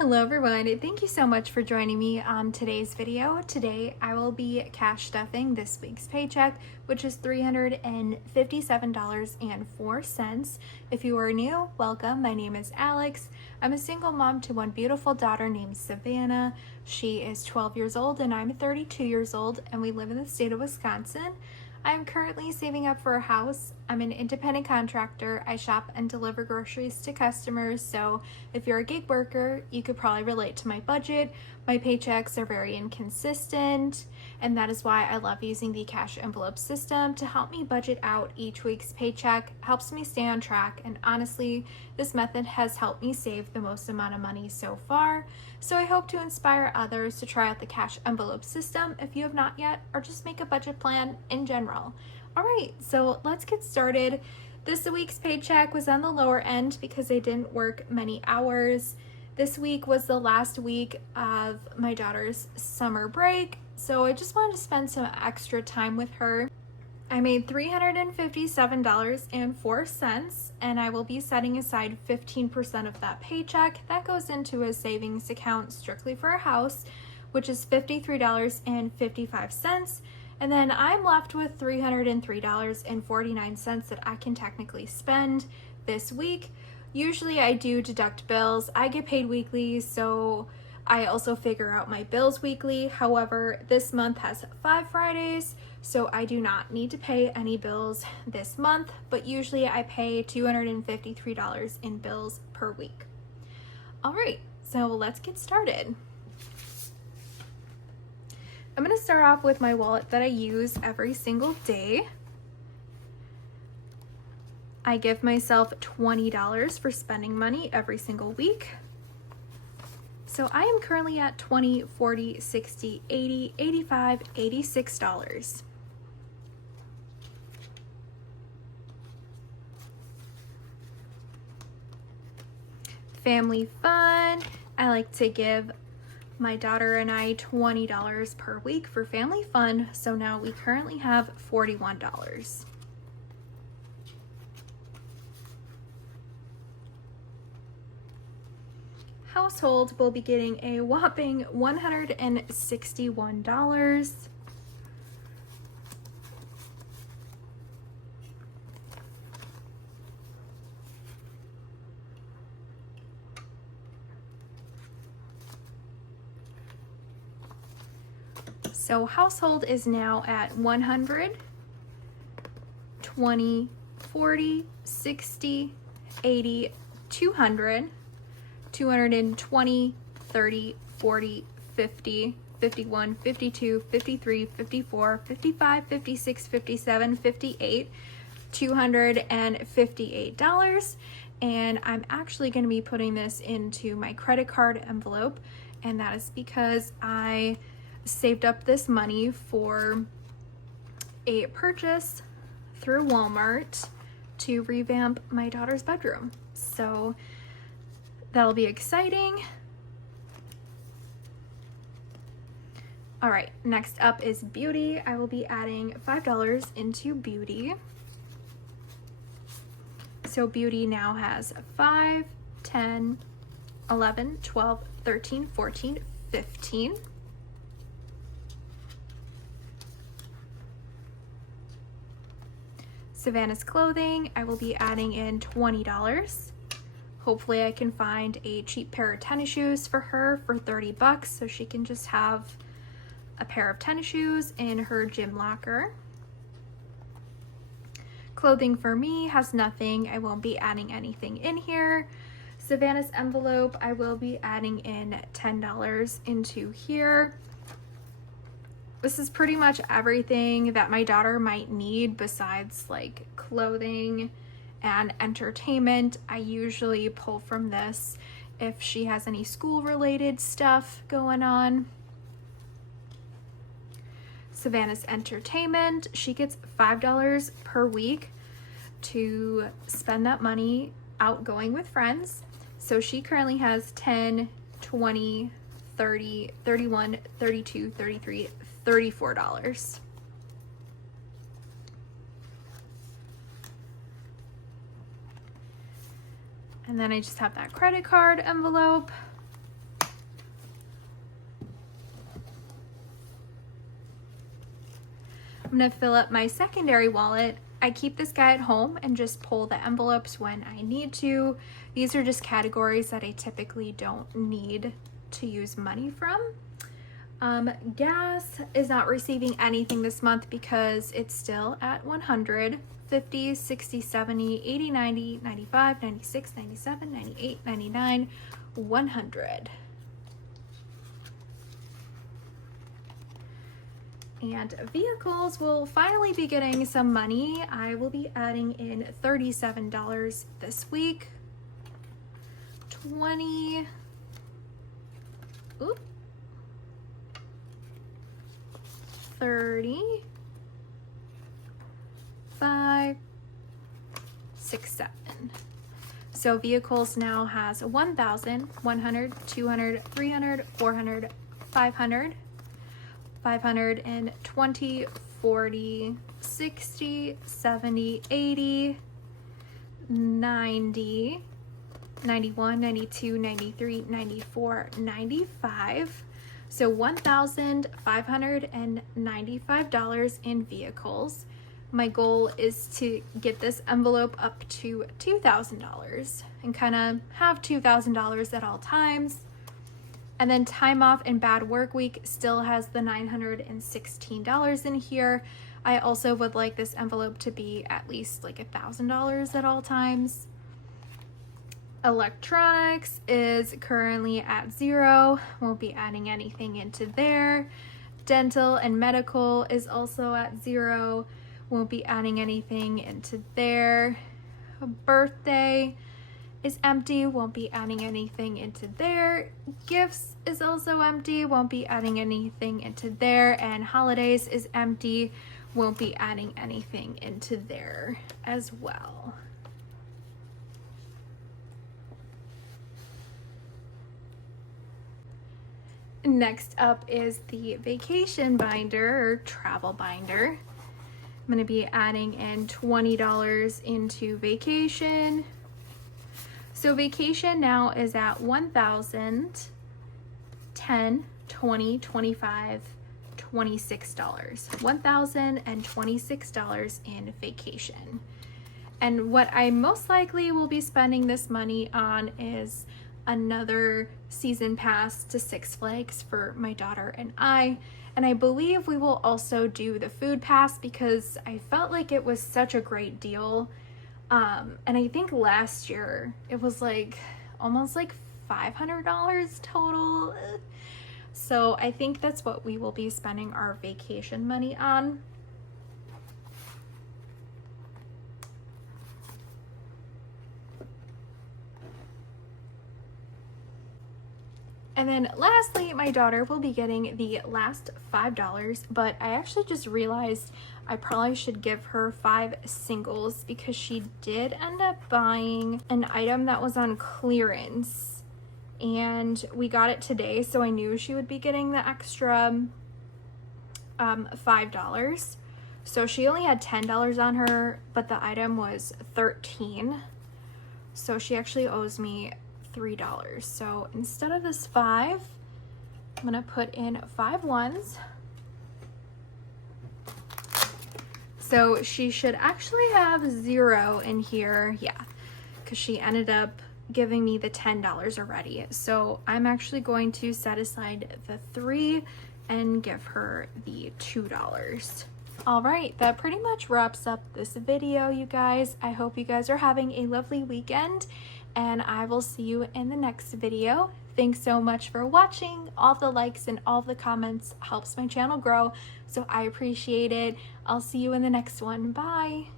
Hello everyone, thank you so much for joining me on today's video. Today I will be cash stuffing this week's paycheck, which is $357.04. If you are new, welcome. My name is Alex. I'm a single mom to one beautiful daughter named Savannah. She is 12 years old and I'm 32 years old, and we live in the state of Wisconsin. I am currently saving up for a house. I'm an independent contractor. I shop and deliver groceries to customers, so if you're a gig worker, you could probably relate to my budget. My paychecks are very inconsistent, and that is why I love using the cash envelope system to help me budget out each week's paycheck. Helps me stay on track, and honestly, this method has helped me save the most amount of money so far. So I hope to inspire others to try out the cash envelope system if you have not yet, or just make a budget plan in general. All right, so let's get started. This week's paycheck was on the lower end because I didn't work many hours. This week was the last week of my daughter's summer break, so I just wanted to spend some extra time with her. I made $357.04, and I will be setting aside 15% of that paycheck. That goes into a savings account strictly for a house, which is $53.55. And then I'm left with $303.49 that I can technically spend this week. Usually I do deduct bills. I get paid weekly, so I also figure out my bills weekly. However, this month has 5 Fridays, so I do not need to pay any bills this month, but usually I pay $253 in bills per week. All right, so let's get started. I'm going to start off with my wallet that I use every single day. I give myself $20 for spending money every single week. So I am currently at $20, $40, $60, $80, $85, $86. Family fun. I like to give my daughter and I $20 per week for family fun, so now we currently have $41. Household will be getting a whopping $161. So household is now at 100, 20, 40, 60, 80, 200, 220, 30, 40, 50, 51, 52, 53, 54, 55, 56, 57, 58, $258. And I'm actually going to be putting this into my credit card envelope, and that is because I saved up this money for a purchase through Walmart to revamp my daughter's bedroom. So that'll be exciting. All right, next up is beauty. I will be adding $5 into beauty. So beauty now has 5, 10, 11, 12, 13, 14, 15. Savannah's clothing, I will be adding in $20. Hopefully I can find a cheap pair of tennis shoes for her for $30 so she can just have a pair of tennis shoes in her gym locker. Clothing for me has nothing. I won't be adding anything in here. Savannah's envelope, I will be adding in $10 into here. This is pretty much everything that my daughter might need besides like clothing and entertainment. I usually pull from this if she has any school related stuff going on. Savannah's entertainment, she gets $5 per week to spend that money out going with friends. So she currently has 10, 20, 30, 31, 32, 33, $34. And then I just have that credit card envelope. I'm gonna fill up my secondary wallet. I keep this guy at home and just pull the envelopes when I need to. These are just categories that I typically don't need to use money from. Gas is not receiving anything this month because it's still at 100, 50, 60, 70, 80, 90, 95, 96, 97, 98, 99, 100. And vehicles will finally be getting some money. I will be adding in $37 this week. 20. Oop. 30. 5. 6, 7. So vehicles now has 1,000, 100, 200, 300, 400, 500. 520, 40, 60, 70, 80, 90, 91, 92, 93, 94, 95. So $1,595 in vehicles. My goal is to get this envelope up to $2,000 and kind of have $2,000 at all times. And then time off and bad work week still has the $916 in here. I also would like this envelope to be at least like $1,000 at all times. Electronics is currently at 0. Won't be adding anything into there. Dental and medical is also at 0. Won't be adding anything into there. Birthday is empty, won't be adding anything into there. Gifts is also empty, won't be adding anything into there. And holidays is empty, won't be adding anything into there as well. Next up is the vacation binder or travel binder. I'm gonna be adding in $20 into vacation. So vacation now is at 1,000, 10, 20, 25, $26. $1,026 in vacation. And what I most likely will be spending this money on is another season pass to Six Flags for my daughter and I. And I believe we will also do the food pass because I felt like it was such a great deal. And I think last year it was like almost like $500 total. So I think that's what we will be spending our vacation money on. And then lastly, my daughter will be getting the last $5, but I actually just realized I probably should give her 5 singles because she did end up buying an item that was on clearance and we got it today, so I knew she would be getting the extra $5. So she only had $10 on her, but the item was $13. So she actually owes me $3. So instead of this 5, I'm gonna put in 5 ones. So she should actually have 0 in here, yeah, because she ended up giving me the $10 already. So I'm actually going to set aside the 3 and give her the $2. All right, that pretty much wraps up this video, you guys. I hope you guys are having a lovely weekend, and I will see you in the next video. Thanks so much for watching. All the likes and all the comments helps my channel grow, so I appreciate it. I'll see you in the next one. Bye.